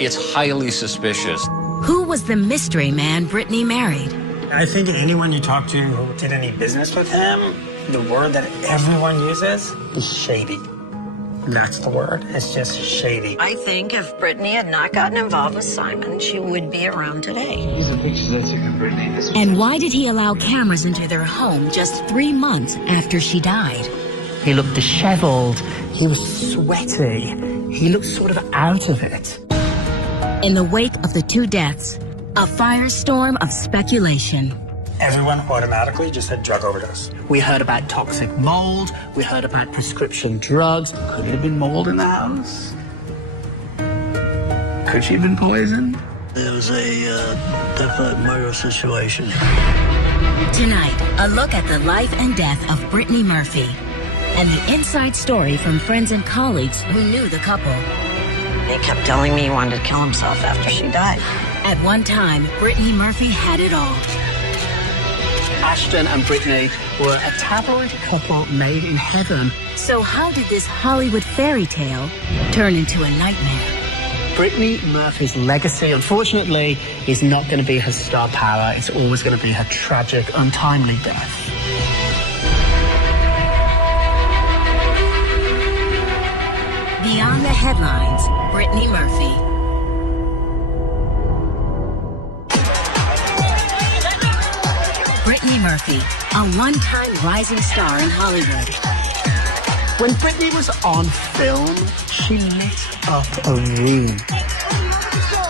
It's highly suspicious. Who was the mystery man Britney married? I think anyone you talk to who did any business with him, the word that everyone uses is shady. That's the word. It's just shady. I think if Britney had not gotten involved with Simon, she would be around today. These are pictures I took of Britney. And why did he allow cameras into their home just 3 months after she died? He looked disheveled. He was sweaty. He looked sort of out of it. In the wake of the 2 deaths, a firestorm of speculation. Everyone automatically just said drug overdose. We heard about toxic mold. We heard about prescription drugs. Could it have been mold in the house? Could she have been poisoned? It was a definite murder situation. Tonight, a look at the life and death of Brittany Murphy and the inside story from friends and colleagues who knew the couple. They kept telling me he wanted to kill himself after she died. At one time, Brittany Murphy had it all. Ashton and Britney were a tabloid couple made in heaven. So how did this Hollywood fairy tale turn into a nightmare? Britney Murphy's legacy, unfortunately, is not going to be her star power. It's always going to be her tragic, untimely death. Beyond the headlines, Brittany Murphy. Brittany Murphy, a one-time rising star in Hollywood. When Britney was on film, she lit up a room.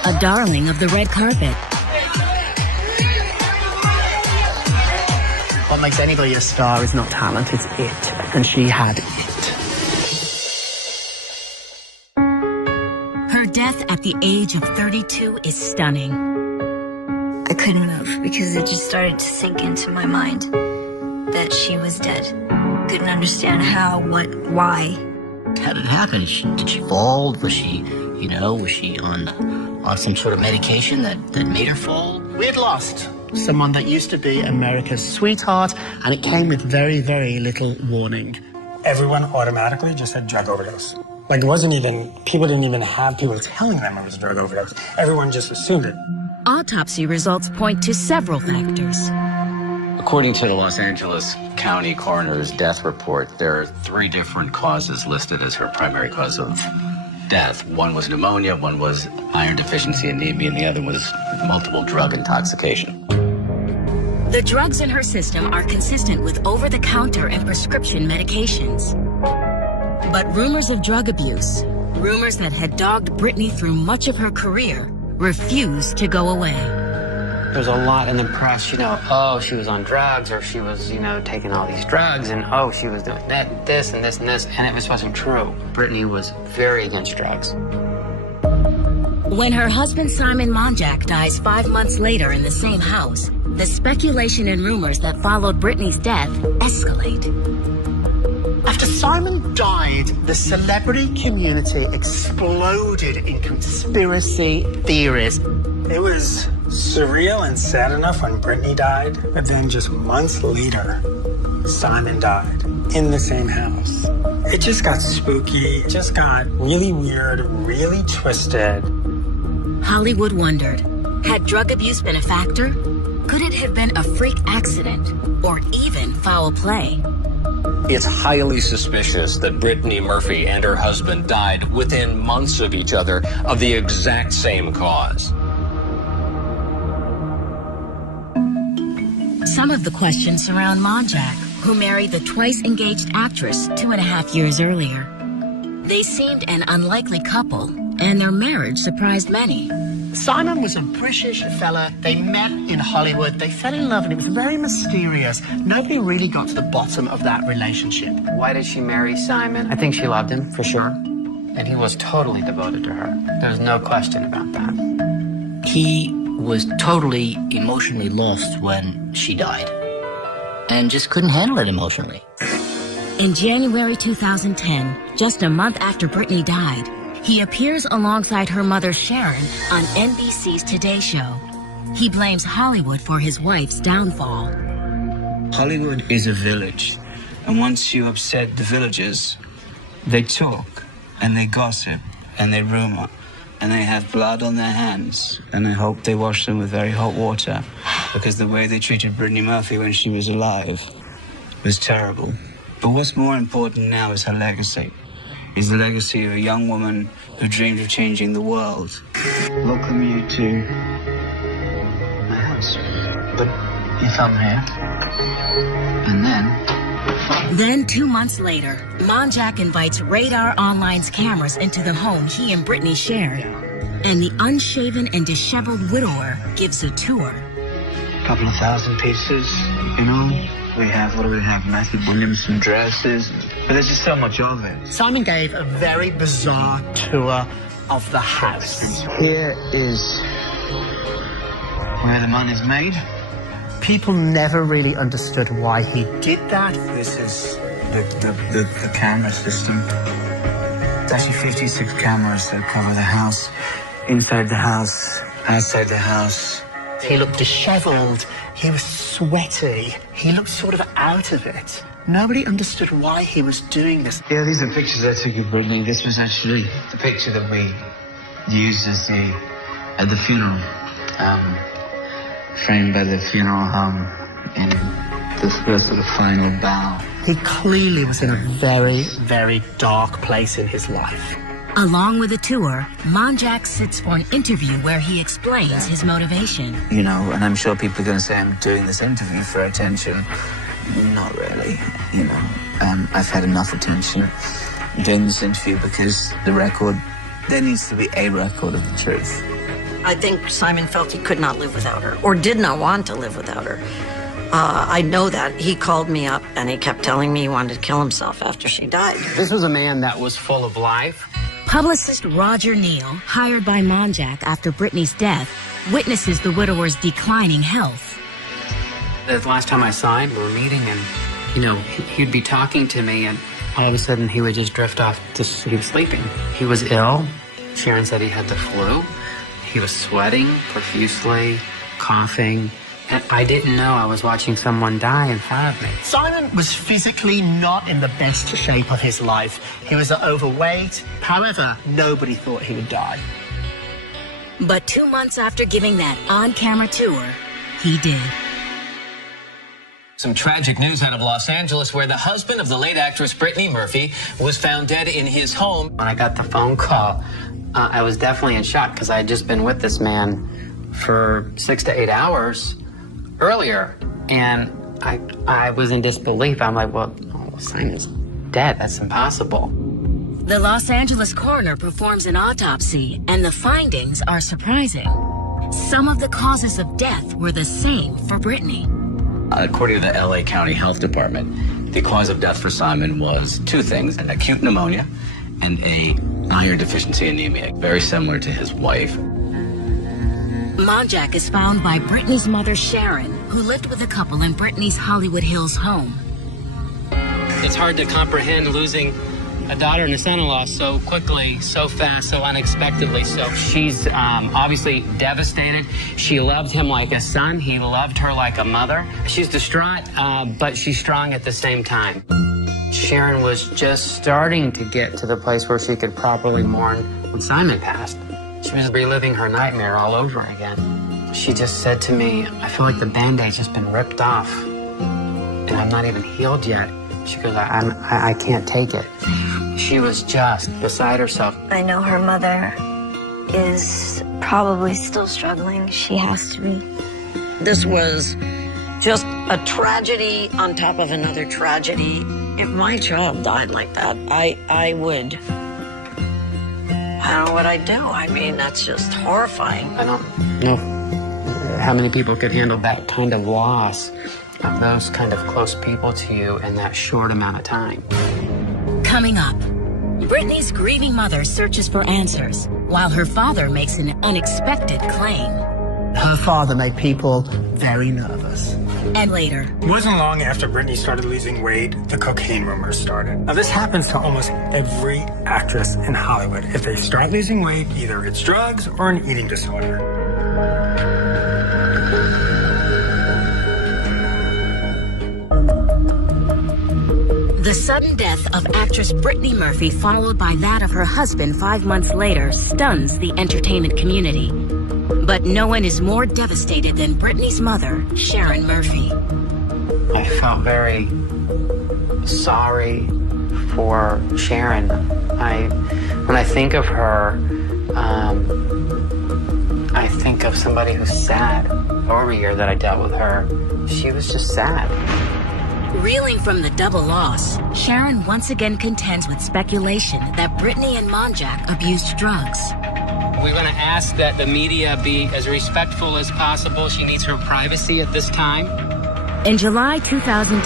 A darling of the red carpet. What makes anybody a star is not talent, it's it. And she had it. Her death at the age of 32 is stunning. I couldn't move because it just started to sink into my mind that she was dead. Couldn't understand how, what, why. How did it happen? Did she fall? Was she, was she on some sort of medication that made her fall? We had lost someone that used to be America's sweetheart, and it came with very, very little warning. Everyone automatically just said drug overdose. Like, it wasn't even, people didn't even have people telling them it was a drug overdose. Everyone just assumed it. Autopsy results point to several factors. According to the Los Angeles County Coroner's death report, there are 3 different causes listed as her primary cause of death. One was pneumonia, one was iron deficiency anemia, and the other was multiple drug intoxication. The drugs in her system are consistent with over-the-counter and prescription medications. But rumors of drug abuse, rumors that had dogged Britney through much of her career, refused to go away. There's a lot in the press, oh, she was on drugs, or she was, taking all these drugs, and oh, she was doing that, this, and this, and this, and it just wasn't true. Britney was very against drugs. When her husband Simon Monjack dies 5 months later in the same house, the speculation and rumors that followed Britney's death escalate. After Simon died, the celebrity community exploded in conspiracy theories. It was surreal and sad enough when Britney died, but then just months later, Simon died in the same house. It just got spooky. It just got really weird, really twisted. Hollywood wondered, had drug abuse been a factor? Could it have been a freak accident or even foul play? It's highly suspicious that Brittany Murphy and her husband died within months of each other of the exact same cause. Some of the questions surround Monjack, who married the twice-engaged actress 2.5 years earlier. They seemed an unlikely couple, and their marriage surprised many. Simon was a British fella. They met in Hollywood. They fell in love, and it was very mysterious. Nobody really got to the bottom of that relationship. Why did she marry Simon? I think she loved him, for sure. And he was totally devoted to her. There's no question about that. He was totally emotionally lost when she died and just couldn't handle it emotionally. In January 2010, just a month after Britney died, he appears alongside her mother Sharon on NBC's Today Show. He blames Hollywood for his wife's downfall. Hollywood is a village, and once you upset the villagers, they talk, and they gossip, and they rumor, and they have blood on their hands. And I hope they wash them with very hot water, because the way they treated Brittany Murphy when she was alive was terrible. But what's more important now is her legacy. Is the legacy of a young woman who dreamed of changing the world. Welcome you to my house. But you found here. And then 2 months later, Monjack invites Radar Online's cameras into the home he and Brittany shared. And the unshaven and disheveled widower gives a tour. A couple of thousand pieces, you know. We have, what do we have? Matthew Williamson dresses. But there's just so much of it. Simon gave a very bizarre tour of the house. Here is where the money's made. People never really understood why he did that. This is the camera system. It's actually 56 cameras that cover the house. Inside the house, outside the house. He looked disheveled. He was sweaty. He looked sort of out of it. Nobody understood why he was doing this. Yeah, these are pictures I took of Brittany. This was actually the picture that we used as at the funeral. Framed by the funeral home in the first sort of final bow. He clearly was in a very, very dark place in his life. Along with the tour, Monjack sits for an interview where he explains his motivation. You know, and I'm sure people are going to say I'm doing this interview for attention. Not really, you know. I've had enough attention doing this interview because there needs to be a record of the truth. I think Simon felt he could not live without her, or did not want to live without her. I know that. He called me up and he kept telling me he wanted to kill himself after she died. This was a man that was full of life. Publicist Roger Neal, hired by Monjack after Brittany's death, witnesses the widower's declining health. The last time I saw him, we were meeting, and, you know, he'd be talking to me, and all of a sudden he would just drift off to sleep, sleeping. He was ill. Sharon said he had the flu. He was sweating profusely, coughing, and I didn't know I was watching someone die in front of me. Simon was physically not in the best shape of his life. He was overweight. However, nobody thought he would die. But 2 months after giving that on-camera tour, he did. Some tragic news out of Los Angeles, where the husband of the late actress Brittany Murphy was found dead in his home. When I got the phone call, I was definitely in shock because I had just been with this man for 6 to 8 hours earlier, and I was in disbelief. I'm like, well, Simon's dead. That's impossible. The Los Angeles coroner performs an autopsy, and the findings are surprising. Some of the causes of death were the same for Brittany. According to the LA County Health Department, the cause of death for Simon was 2 things: an acute pneumonia and a iron deficiency anemia, very similar to his wife. Monjack is found by Brittany's mother, Sharon, who lived with the couple in Brittany's Hollywood Hills home. It's hard to comprehend losing a daughter and a son-in-law so quickly, so fast, so unexpectedly. So she's obviously devastated. She loved him like a son. He loved her like a mother. She's distraught, but she's strong at the same time. Sharon was just starting to get to the place where she could properly mourn when Simon passed. She was reliving her nightmare all over again. She just said to me, I feel like the Band-Aid's just been ripped off, and I'm not even healed yet. She goes, I can't take it. She was just beside herself. I know her mother is probably still struggling. She has to be. This was just a tragedy on top of another tragedy. If my child died like that, I would. I don't know what I'd do. I mean, that's just horrifying. I don't know how many people could handle that kind of loss of those kind of close people to you in that short amount of time. Coming up, Brittany's grieving mother searches for answers, while her father makes an unexpected claim. Her father made people very nervous. And later, It wasn't long after Brittany started losing weight, the cocaine rumors started. Now, this happens to almost every actress in Hollywood. If they start losing weight, either it's drugs or an eating disorder. The sudden death of actress Brittany Murphy, followed by that of her husband 5 months later, stuns the entertainment community. But no one is more devastated than Brittany's mother, Sharon Murphy. I felt very sorry for Sharon. When I think of her, I think of somebody who's sad. Over a year that I dealt with her, she was just sad. Reeling from the double loss, Sharon once again contends with speculation that Brittany and Monjack abused drugs. We're going to ask that the media be as respectful as possible. She needs her privacy at this time. In July 2010,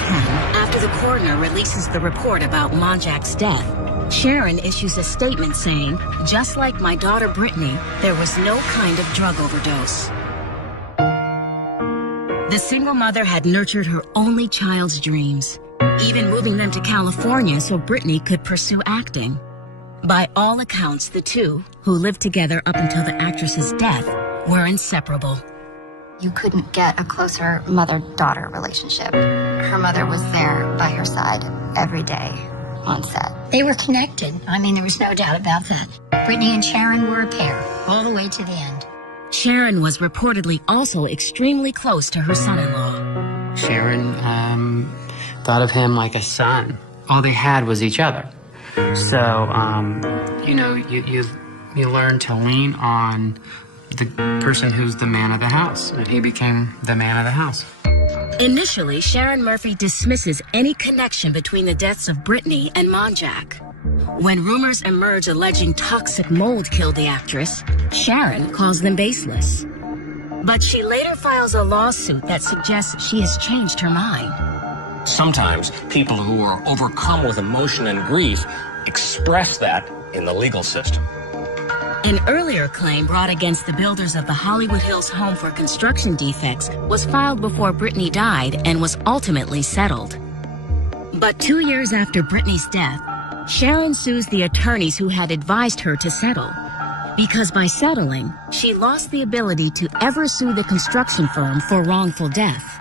after the coroner releases the report about Monjack's death, Sharon issues a statement saying, "Just like my daughter Brittany, there was no kind of drug overdose." The single mother had nurtured her only child's dreams, even moving them to California so Brittany could pursue acting. By all accounts, the two, who lived together up until the actress's death, were inseparable. You couldn't get a closer mother-daughter relationship. Her mother was there by her side every day on set. They were connected. I mean, there was no doubt about that. Brittany and Sharon were a pair, all the way to the end. Sharon was reportedly also extremely close to her son-in-law. Sharon thought of him like a son. All they had was each other. So, you know, you learn to lean on the person who's the man of the house. And he became the man of the house. Initially, Sharon Murphy dismisses any connection between the deaths of Brittany and Monjack. When rumors emerge alleging toxic mold killed the actress, Sharon calls them baseless. But she later files a lawsuit that suggests she has changed her mind. Sometimes people who are overcome with emotion and grief express that in the legal system. An earlier claim brought against the builders of the Hollywood Hills home for construction defects was filed before Brittany died and was ultimately settled. But 2 years after Brittany's death, Sharon sues the attorneys who had advised her to settle. Because by settling, she lost the ability to ever sue the construction firm for wrongful death.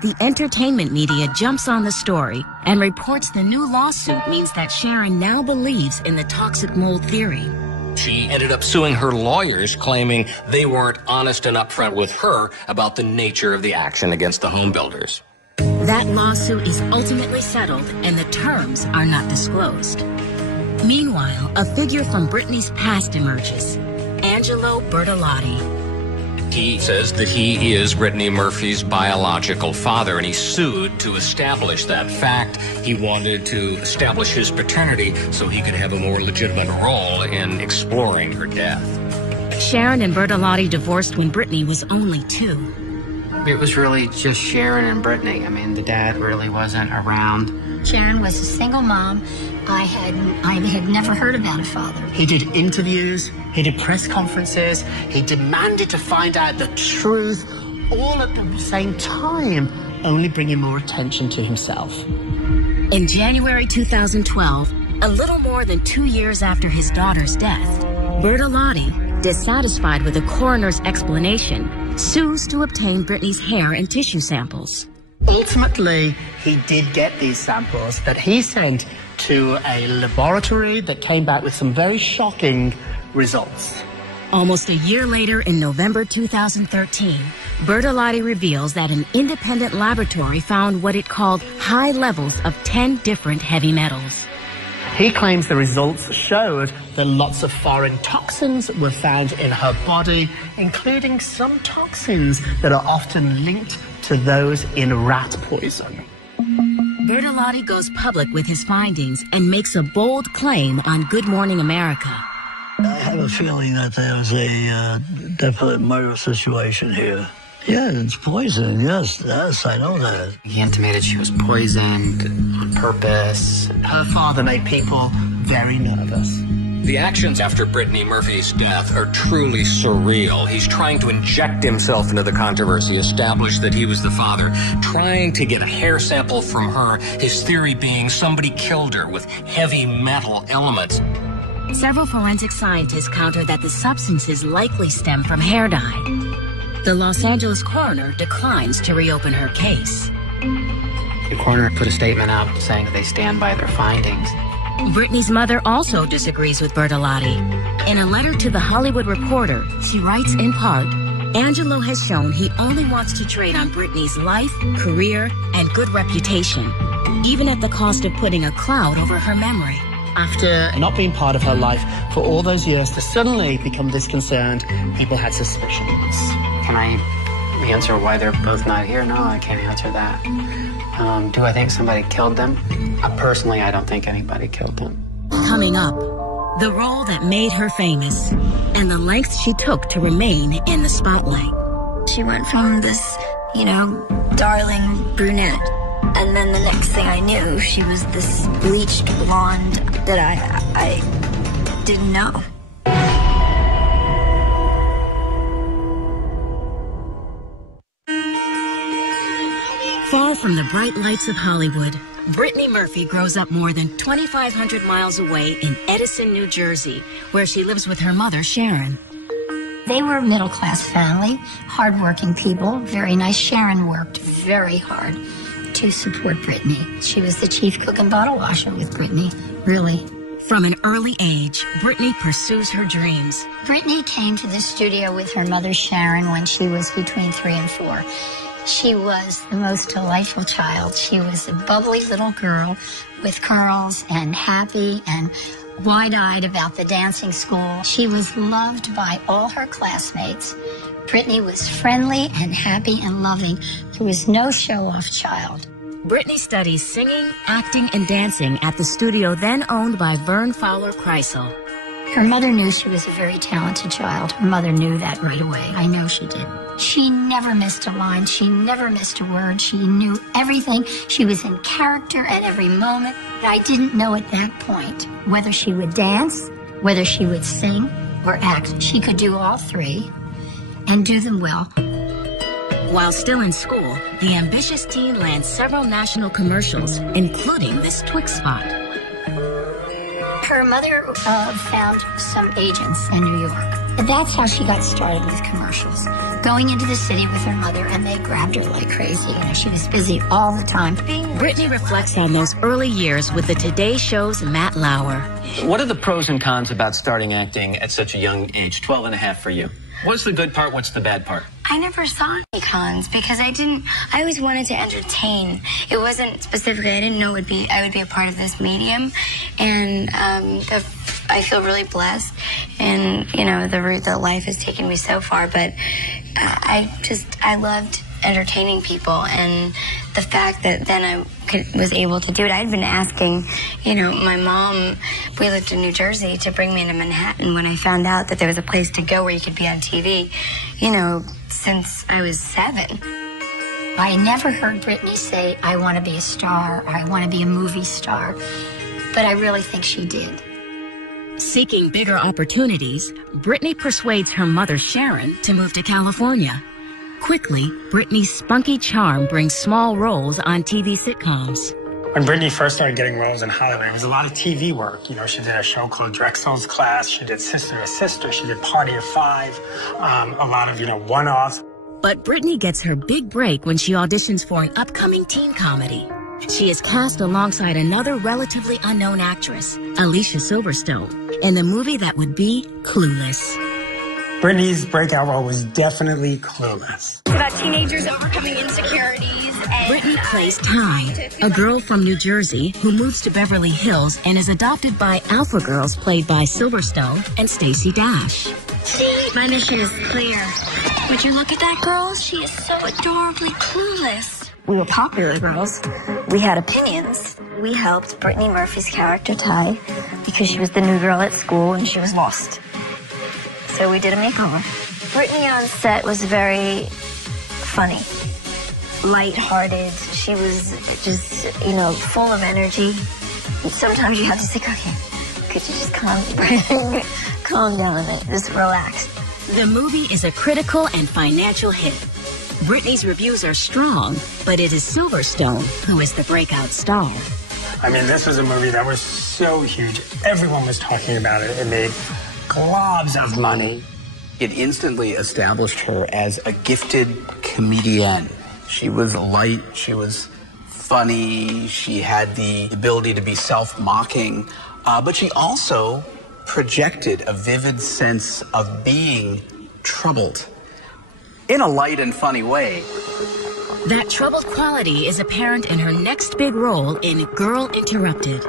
The entertainment media jumps on the story and reports the new lawsuit means that Sharon now believes in the toxic mold theory. She ended up suing her lawyers, claiming they weren't honest and upfront with her about the nature of the action against the home builders. That lawsuit is ultimately settled and the terms are not disclosed. Meanwhile, a figure from Brittany's past emerges, Angelo Bertolotti. He says that he is Brittany Murphy's biological father, and he sued to establish that fact. He wanted to establish his paternity so he could have a more legitimate role in exploring her death. Sharon and Bertolotti divorced when Brittany was only 2. It was really just Sharon and Brittany. I mean, the dad really wasn't around. Sharon was a single mom. I had never heard about a father. He did interviews, he did press conferences, he demanded to find out the truth, all at the same time, only bringing more attention to himself. In January 2012, a little more than 2 years after his daughter's death, Bertolotti, dissatisfied with the coroner's explanation, sues to obtain Brittany's hair and tissue samples. Ultimately, he did get these samples that he sent to a laboratory that came back with some very shocking results. Almost a year later, in November 2013, Bertolotti reveals that an independent laboratory found what it called high levels of 10 different heavy metals. He claims the results showed that lots of foreign toxins were found in her body, including some toxins that are often linked to those in rat poison. Bertolotti goes public with his findings and makes a bold claim on Good Morning America. I have a feeling that there was a definite murder situation here. Yeah, it's poison. Yes, I know that. He intimated she was poisoned on purpose. Her father made people very nervous. The actions after Brittany Murphy's death are truly surreal. He's trying to inject himself into the controversy, establish that he was the father, trying to get a hair sample from her, his theory being somebody killed her with heavy metal elements. Several forensic scientists counter that the substances likely stem from hair dye. The Los Angeles coroner declines to reopen her case. The coroner put a statement out saying that they stand by their findings. Britney's mother also disagrees with Bertolotti. In a letter to The Hollywood Reporter, she writes in part, Angelo has shown he only wants to trade on Britney's life, career, and good reputation, even at the cost of putting a cloud over her memory. After not being part of her life for all those years, to suddenly become this concerned, people had suspicions. Can I answer why they're both not here? No, I can't answer that. Do I think somebody killed them? Personally, I don't think anybody killed them. Coming up, the role that made her famous and the lengths she took to remain in the spotlight. She went from this, darling brunette, and then the next thing I knew, she was this bleached blonde that I didn't know. Far from the bright lights of Hollywood, Brittany Murphy grows up more than 2,500 miles away in Edison, New Jersey, where she lives with her mother, Sharon. They were a middle-class family, hardworking people, very nice. Sharon worked very hard to support Brittany. She was the chief cook and bottle washer with Brittany, really. From an early age, Brittany pursues her dreams. Brittany came to the studio with her mother, Sharon, when she was between 3 and 4. She was the most delightful child. She was a bubbly little girl with curls and happy and wide-eyed about the dancing school. She was loved by all her classmates. Brittany was friendly and happy and loving. There was no show-off child. Brittany studies singing, acting, and dancing at the studio then owned by Vern Fowler Kreisel. Her mother knew she was a very talented child. Her mother knew that right away. I know she did. She never missed a line. She never missed a word. She knew everything. She was in character at every moment. I didn't know at that point whether she would dance, whether she would sing or act. She could do all three and do them well. While still in school, the ambitious teen lands several national commercials, including this Twix spot. Her mother found some agents in New York. That's how she got started with commercials. Going into the city with her mother, and they grabbed her like crazy. She was busy all the time. Brittany reflects on those early years with the Today Show's Matt Lauer. What are the pros and cons about starting acting at such a young age, 12 and a half for you? What's the good part? What's the bad part? I never saw any cons because I always wanted to entertain. It wasn't specifically, I didn't know I would be a part of this medium. And I feel really blessed. And, the route that life has taken me so far. But I loved entertaining people. And the fact that then I was able to do it, I'd been asking, my mom, we lived in New Jersey, to bring me into Manhattan when I found out that there was a place to go where you could be on TV, since I was 7. I never heard Brittany say, I want to be a star, or I want to be a movie star, but I really think she did. Seeking bigger opportunities, Brittany persuades her mother, Sharon, to move to California. Quickly, Brittany's spunky charm brings small roles on TV sitcoms. When Brittany first started getting roles in Hollywood, it was a lot of TV work. She did a show called Drexel's Class. She did Sister to Sister. She did Party of Five. A lot of, one-offs. But Brittany gets her big break when she auditions for an upcoming teen comedy. She is cast alongside another relatively unknown actress, Alicia Silverstone, in the movie that would be Clueless. Brittany's breakout role was definitely Clueless. It's about teenagers overcoming insecurities. Brittany plays Ty, a girl from New Jersey who moves to Beverly Hills and is adopted by alpha girls played by Silverstone and Stacey Dash. See, my mission is clear. Would you look at that girl? She is so adorably clueless. We were popular girls. We had opinions. We helped Brittany Murphy's character, Ty, because she was the new girl at school and she was lost. So we did a makeover. Brittany on set was very funny, lighthearted. She was just, full of energy. Sometimes you have to say, okay, could you just calm down and just relax. The movie is a critical and financial hit. Brittany's reviews are strong, but it is Silverstone who is the breakout star. This was a movie that was so huge. Everyone was talking about it. It made globs of money. It instantly established her as a gifted comedian. She was light, she was funny. She had the ability to be self-mocking, but she also projected a vivid sense of being troubled in a light and funny way. That troubled quality is apparent in her next big role in Girl Interrupted.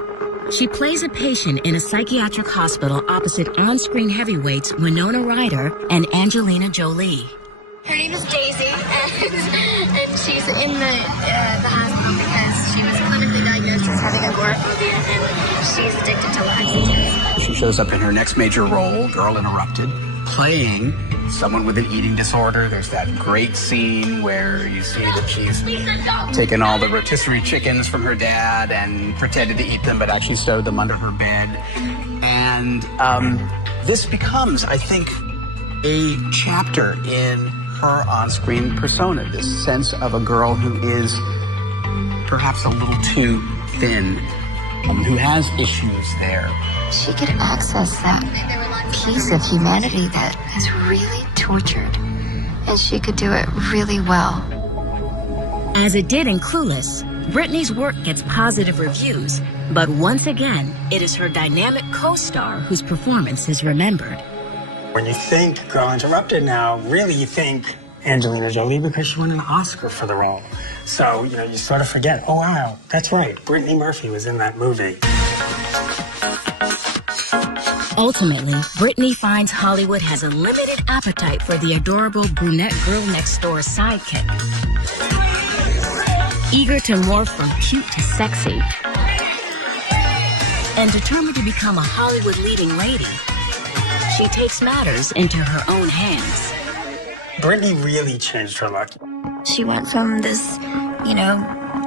She plays a patient in a psychiatric hospital opposite on-screen heavyweights Winona Ryder and Angelina Jolie. Her name is Daisy, and she's in the hospital because she was clinically diagnosed as having agoraphobia, and she's addicted to laxatives. She shows up in her next major role, Girl Interrupted, playing someone with an eating disorder. There's that great scene where you see that she's taken all the rotisserie chickens from her dad and pretended to eat them, but actually stowed them under her bed. And this becomes, I think, a chapter in her on-screen persona, this sense of a girl who is perhaps a little too thin, who has issues there. She could access that piece of humanity that is really tortured, and she could do it really well. As it did in Clueless, Brittany's work gets positive reviews, but once again, it is her dynamic co-star whose performance is remembered. When you think Girl Interrupted now, really you think Angelina Jolie because she won an Oscar for the role. So, you sort of forget, oh wow, that's right, Brittany Murphy was in that movie. Ultimately, Brittany finds Hollywood has a limited appetite for the adorable brunette girl next door sidekick. Eager to morph from cute to sexy, and determined to become a Hollywood leading lady, she takes matters into her own hands. Brittany really changed her look. She went from this,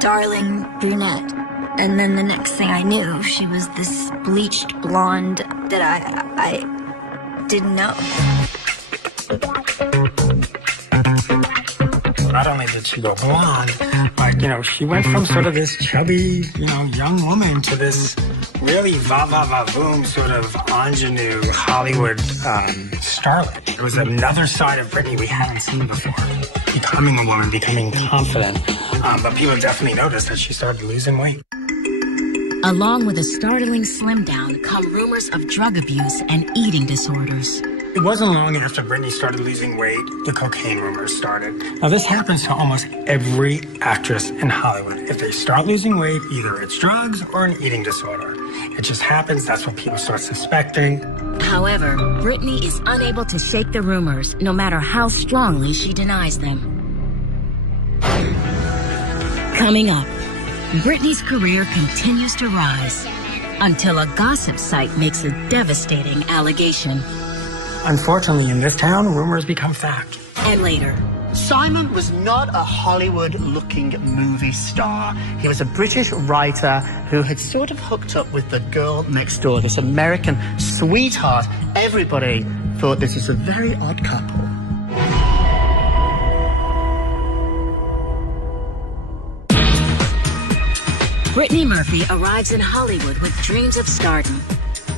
darling brunette, and then the next thing I knew, she was this bleached blonde that I didn't know. Not only did she go blonde, but, she went from sort of this chubby, young woman to this really va-va-va-boom sort of ingenue Hollywood starlet. It was another side of Brittany we hadn't seen before. Becoming a woman, becoming confident. But people definitely noticed that she started losing weight. Along with a startling slim down come rumors of drug abuse and eating disorders. It wasn't long after Brittany started losing weight, the cocaine rumors started. Now, this happens to almost every actress in Hollywood. If they start losing weight, either it's drugs or an eating disorder. It just happens, that's what people start suspecting. However, Brittany is unable to shake the rumors, no matter how strongly she denies them. Coming up, Brittany's career continues to rise until a gossip site makes a devastating allegation. Unfortunately, in this town, rumors become fact. And later, Simon was not a Hollywood-looking movie star. He was a British writer who had sort of hooked up with the girl next door, this American sweetheart. Everybody thought this was a very odd couple. Brittany Murphy arrives in Hollywood with dreams of stardom.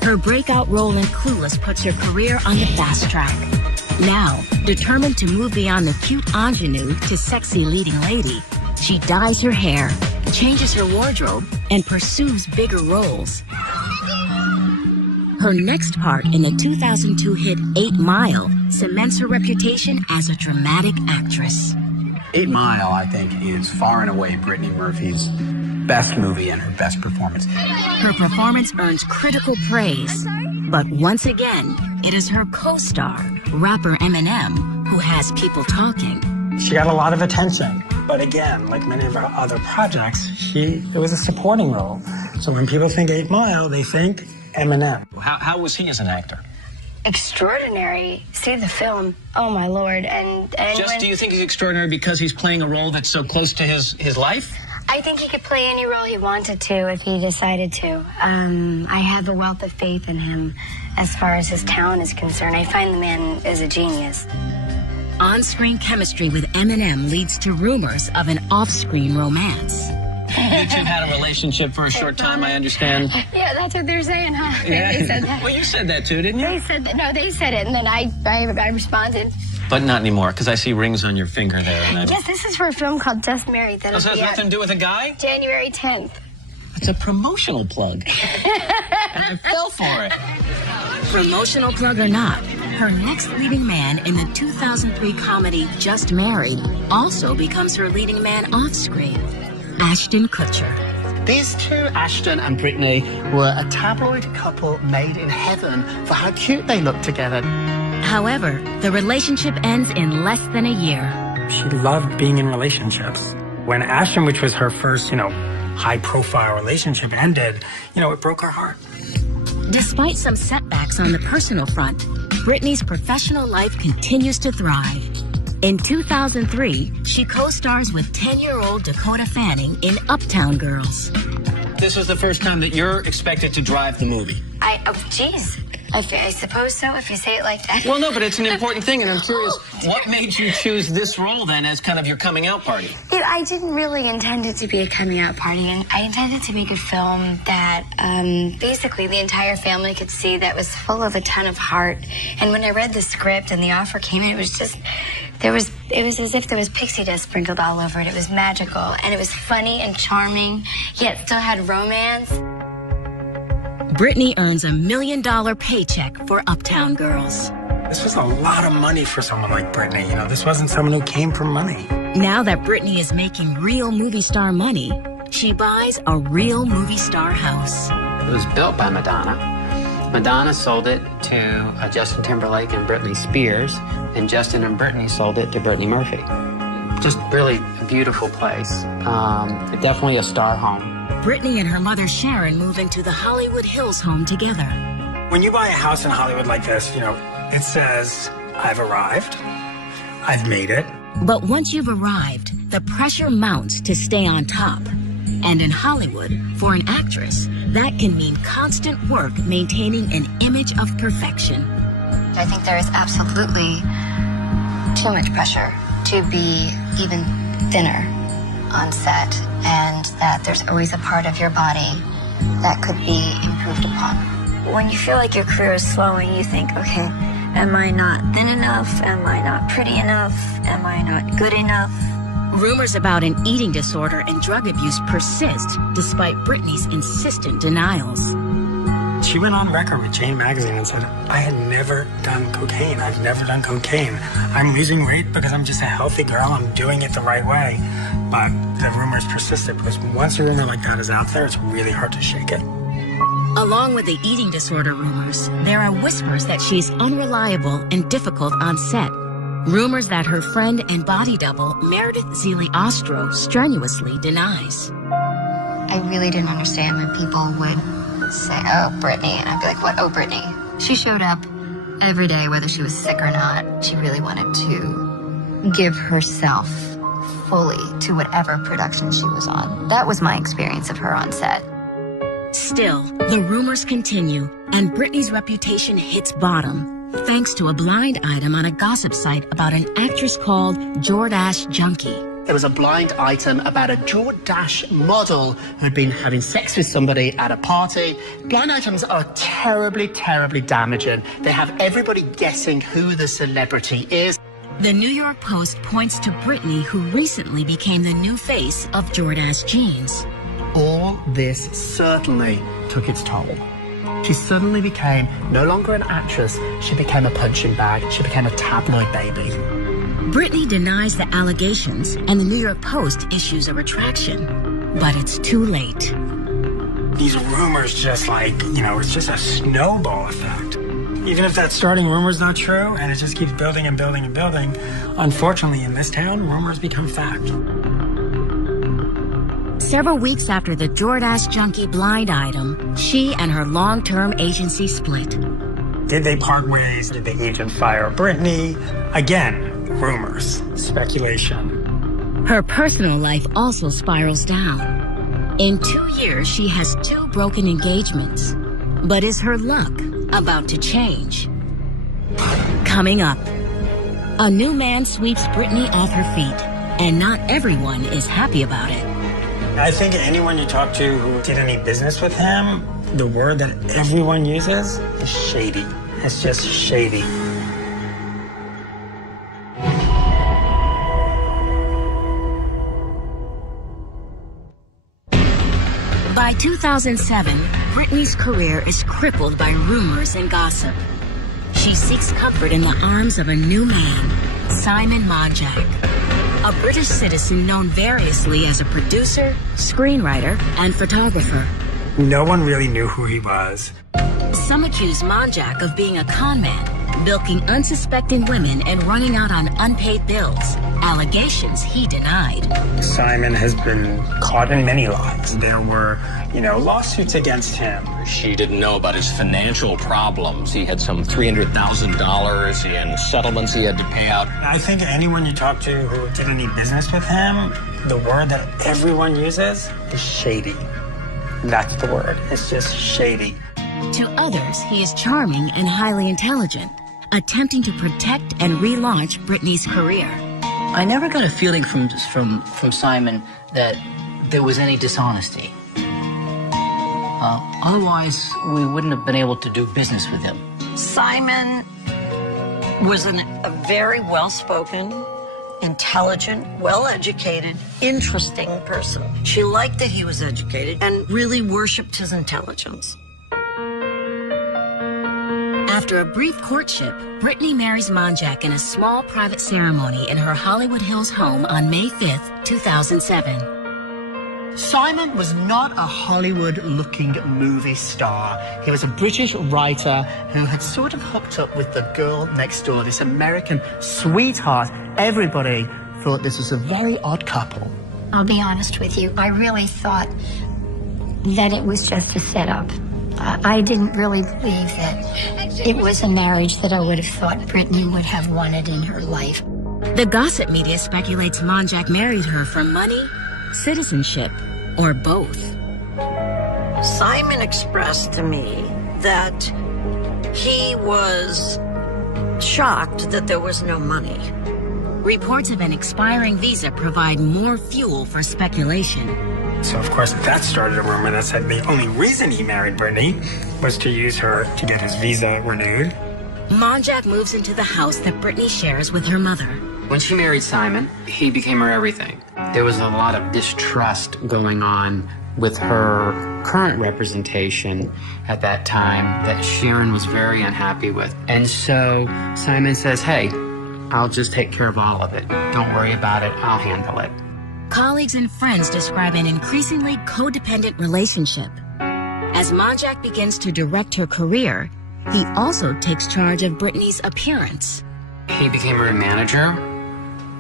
Her breakout role in Clueless puts her career on the fast track. Now, determined to move beyond the cute ingenue to sexy leading lady, she dyes her hair, changes her wardrobe, and pursues bigger roles. Her next part in the 2002 hit 8 Mile cements her reputation as a dramatic actress. 8 Mile, I think, is far and away Brittany Murphy's best movie and her best performance. Her performance earns critical praise, but once again, it is her co-star, rapper Eminem, who has people talking. She got a lot of attention, but again, like many of her other projects, it was a supporting role. So when people think 8 Mile, they think Eminem. How was he as an actor? Extraordinary. See the film. Oh my Lord. And do you think he's extraordinary because he's playing a role that's so close to his life? I think he could play any role he wanted to if he decided to. I have a wealth of faith in him as far as his talent is concerned. I find the man is a genius. On-screen chemistry with Eminem leads to rumors of an off-screen romance. You two had a relationship for a short time, I understand. Yeah, that's what they're saying, huh? Yeah. They said that. Well, you said that too, didn't you? They said that. No, they said it, and then I responded. But not anymore, because I see rings on your finger there. And yes, this is for a film called Just Married. That has nothing to do with a guy? January 10th. It's a promotional plug. And I fell for it. Promotional plug or not, her next leading man in the 2003 comedy Just Married also becomes her leading man off-screen, Ashton Kutcher. These two, Ashton and Brittany, were a tabloid couple made in heaven for how cute they looked together. However, the relationship ends in less than a year. She loved being in relationships. When Ashton, which was her first, high-profile relationship ended, it broke her heart. Despite some setbacks on the personal front, Brittany's professional life continues to thrive. In 2003, she co-stars with 10-year-old Dakota Fanning in Uptown Girls. This was the first time that you're expected to drive the movie. Geez. I suppose so, if you say it like that. Well, no, but it's an important thing, and I'm curious, what made you choose this role, then, as kind of your coming out party? I didn't really intend it to be a coming out party, and I intended to make a film that basically the entire family could see that was full of a ton of heart. And when I read the script and the offer came in, it was just... It was as if there was pixie dust sprinkled all over it. It was magical, and it was funny and charming, yet still had romance. Brittany earns $1 million paycheck for Uptown Girls. This was a lot of money for someone like Brittany. This wasn't someone who came from money. Now that Brittany is making real movie star money, she buys a real movie star house. It was built by Madonna. Madonna sold it to Justin Timberlake and Britney Spears, and Justin and Britney sold it to Brittany Murphy. Just really a beautiful place. Definitely a star home. Brittany and her mother Sharon move into the Hollywood Hills home together. When you buy a house in Hollywood like this, it says, I've arrived, I've made it. But once you've arrived, the pressure mounts to stay on top. And in Hollywood, for an actress, that can mean constant work maintaining an image of perfection. I think there is absolutely too much pressure to be even thinner on set, and that there's always a part of your body that could be improved upon. When you feel like your career is slowing, you think, okay, am I not thin enough? Am I not pretty enough? Am I not good enough? Rumors about an eating disorder and drug abuse persist despite Brittany's insistent denials. She went on record with Jane Magazine and said, I had never done cocaine. I've never done cocaine. I'm losing weight because I'm just a healthy girl. I'm doing it the right way. But the rumors persisted because once a rumor like that is out there, it's really hard to shake it. Along with the eating disorder rumors, there are whispers that she's unreliable and difficult on set. Rumors that her friend and body double, Meredith Zeeley Ostro, strenuously denies. I really didn't understand when people would say, oh, Brittany, and I'd be like, what? Oh, Brittany. She showed up every day, whether she was sick or not. She really wanted to give herself fully to whatever production she was on. That was my experience of her on set. Still, the rumors continue, and Brittany's reputation hits bottom, thanks to a blind item on a gossip site about an actress called Jordache Junkie. There was a blind item about a Jordache model who'd been having sex with somebody at a party. Blind items are terribly, terribly damaging. They have everybody guessing who the celebrity is. The New York Post points to Brittany, who recently became the new face of Jordache jeans. All this certainly took its toll. She suddenly became no longer an actress, she became a punching bag, she became a tabloid baby. Brittany denies the allegations, and the New York Post issues a retraction. But it's too late. These rumors just it's just a snowball effect. Even if that starting rumor's not true, and it just keeps building and building and building, unfortunately in this town, rumors become fact. Several weeks after the Jordache Junkie blind item, she and her long-term agency split. Did they part ways? Did the agent fire Brittany? Again, rumors, speculation. Her personal life also spirals down. In 2 years, she has 2 broken engagements. But is her luck about to change? Coming up, a new man sweeps Brittany off her feet, and not everyone is happy about it. I think anyone you talk to who did any business with him, the word that everyone uses is shady. It's just shady. By 2007, Britney's career is crippled by rumors and gossip. She seeks comfort in the arms of a new man, Simon Monjack, a British citizen known variously as a producer, screenwriter, and photographer. No one really knew who he was. Some accuse Monjack of being a con man, bilking unsuspecting women and running out on unpaid bills, allegations he denied. Simon has been caught in many lies. There were, lawsuits against him. She didn't know about his financial problems. He had some $300,000 in settlements he had to pay out. I think anyone you talk to who did any business with him, the word that everyone uses is shady. That's the word. It's just shady. To others, he is charming and highly intelligent, attempting to protect and relaunch Britney's career. I never got a feeling from Simon that there was any dishonesty. Otherwise, we wouldn't have been able to do business with him. Simon was a very well-spoken, intelligent, well-educated, interesting person. She liked that he was educated and really worshipped his intelligence. After a brief courtship, Britney marries Monjack in a small private ceremony in her Hollywood Hills home on May 5th, 2007. Simon was not a Hollywood-looking movie star. He was a British writer who had sort of hooked up with the girl next door, this American sweetheart. Everybody thought this was a very odd couple. I'll be honest with you. I really thought that it was just a setup. I didn't really believe that it was a marriage that I would have thought Britney would have wanted in her life. The gossip media speculates Monjack married her for money, citizenship, or both. Simon expressed to me that he was shocked that there was no money. Reports of an expiring visa provide more fuel for speculation. So, of course, that started a rumor that said the only reason he married Britney was to use her to get his visa renewed. Monjack moves into the house that Britney shares with her mother. When she married Simon, he became her everything. There was a lot of distrust going on with her current representation at that time that Sharon was very unhappy with. And so Simon says, hey, I'll just take care of all of it. Don't worry about it. I'll handle it. Colleagues and friends describe an increasingly codependent relationship. As Monjack begins to direct her career, he also takes charge of Britney's appearance. He became her manager,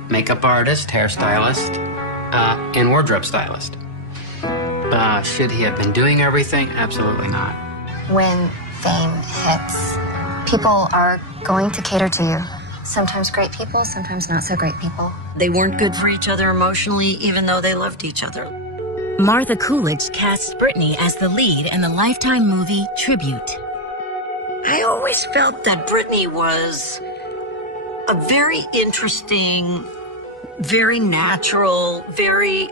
makeup artist, hairstylist, and wardrobe stylist. Should he have been doing everything? Absolutely not. When fame hits, people are going to cater to you. Sometimes great people, sometimes not so great people. They weren't good for each other emotionally, even though they loved each other. Martha Coolidge casts Britney as the lead in the Lifetime movie Tribute. I always felt that Britney was a very interesting, very natural, very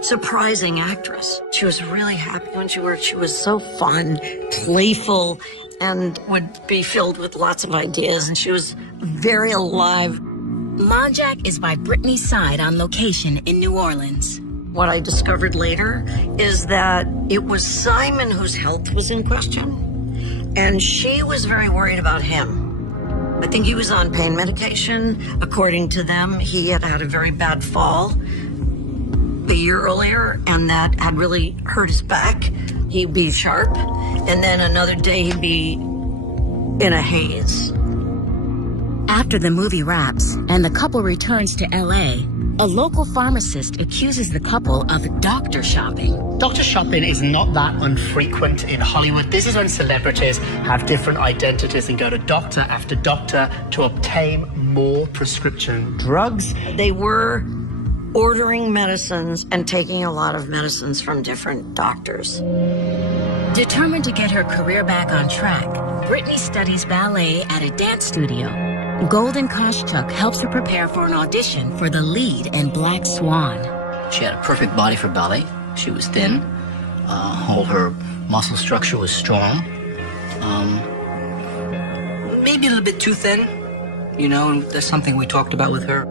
surprising actress. She was really happy when she worked. She was so fun, playful, and would be filled with lots of ideas, and she was very alive. Monjack is by Britney's side on location in New Orleans. What I discovered later is that it was Simon whose health was in question, and she was very worried about him. I think he was on pain medication. According to them, he had had a very bad fall a year earlier, and that had really hurt his back. He'd be sharp, and then another day he'd be in a haze. After the movie wraps and the couple returns to L.A., a local pharmacist accuses the couple of doctor shopping. Doctor shopping is not that infrequent in Hollywood. This is when celebrities have different identities and go to doctor after doctor to obtain more prescription drugs. They were ordering medicines and taking a lot of medicines from different doctors. Determined to get her career back on track, Britney studies ballet at a dance studio. Golden Koschuk helps her prepare for an audition for the lead in Black Swan. She had a perfect body for ballet. She was thin. All her muscle structure was strong. Maybe a little bit too thin. You know, that's something we talked about with her.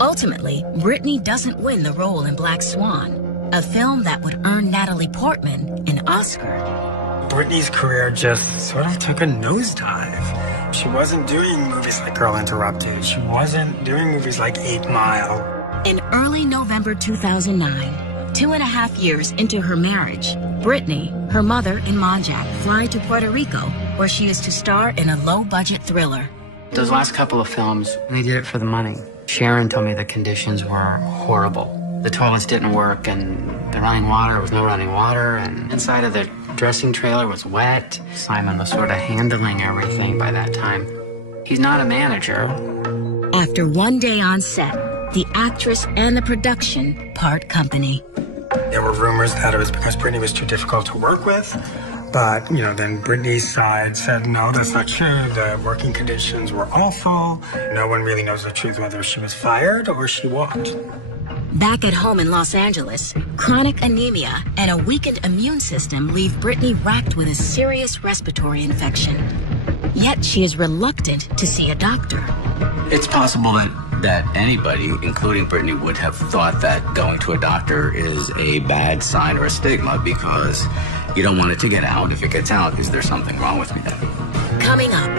Ultimately, Britney doesn't win the role in Black Swan. a film that would earn Natalie Portman an Oscar. Britney's career just sort of took a nosedive. She wasn't doing movies like Girl Interrupted. She wasn't doing movies like 8 Mile. In early November 2009, 2.5 years into her marriage, Britney, her mother, and Monjack fly to Puerto Rico, where she is to star in a low-budget thriller. Those last couple of films, they did it for the money. Sharon told me the conditions were horrible. The toilets didn't work, and the running water, there was no running water, and inside of the dressing trailer was wet. Simon was sort of handling everything by that time. He's not a manager. After one day on set, the actress and the production part company. There were rumors that it was because Britney was too difficult to work with. But, then Britney's side said, no, that's not true. The working conditions were awful. No one really knows the truth, whether she was fired or she walked. Back at home in Los Angeles, chronic anemia and a weakened immune system leave Britney racked with a serious respiratory infection. Yet she is reluctant to see a doctor. It's possible that anybody, including Britney, would have thought that going to a doctor is a bad sign or a stigma because you don't want it to get out. If it gets out, is there something wrong with me then? Coming up,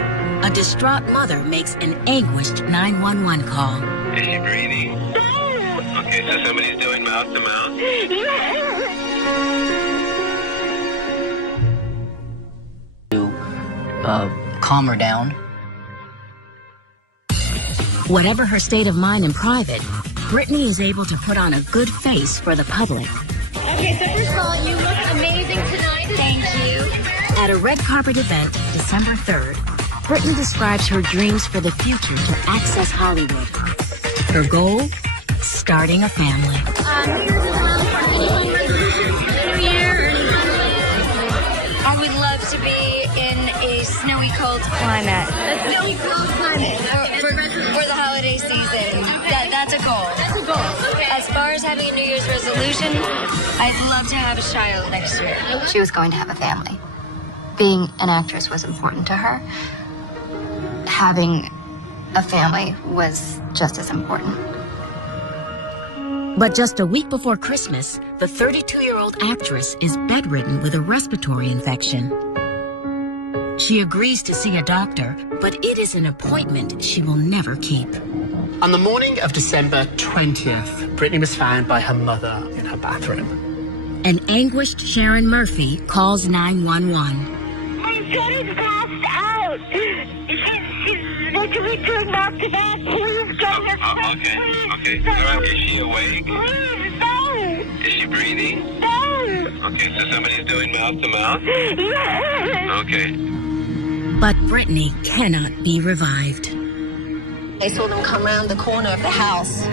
a distraught mother makes an anguished 911 call. Is she breathing? Okay, so somebody's doing mouth to mouth? Calm her down. Whatever her state of mind in private, Britney is able to put on a good face for the public. Okay, so first of all, you look amazing tonight. Thank you. At a red carpet event, December 3rd, Britney describes her dreams for the future to access Hollywood. Her goal? Starting a family. I would love to be in a snowy cold climate. A snowy cold climate. For the holiday season. That's a goal. That's a goal. Okay. As far as having a New Year's resolution, I'd love to have a child next year. She was going to have a family. Being an actress was important to her. Having a family was just as important. But just a week before Christmas, the 32-year-old actress is bedridden with a respiratory infection. She agrees to see a doctor, but it is an appointment she will never keep. On the morning of December 20th, Britney was found by her mother in her bathroom. An anguished Sharon Murphy calls 911. My son is passed out. She's going to be turned back to back. Please go to Okay. Is she awake? Please, no. Is she breathing? No. Okay, so somebody's doing mouth to mouth? Yes. Okay. But Britney cannot be revived. They saw them come around the corner of the house.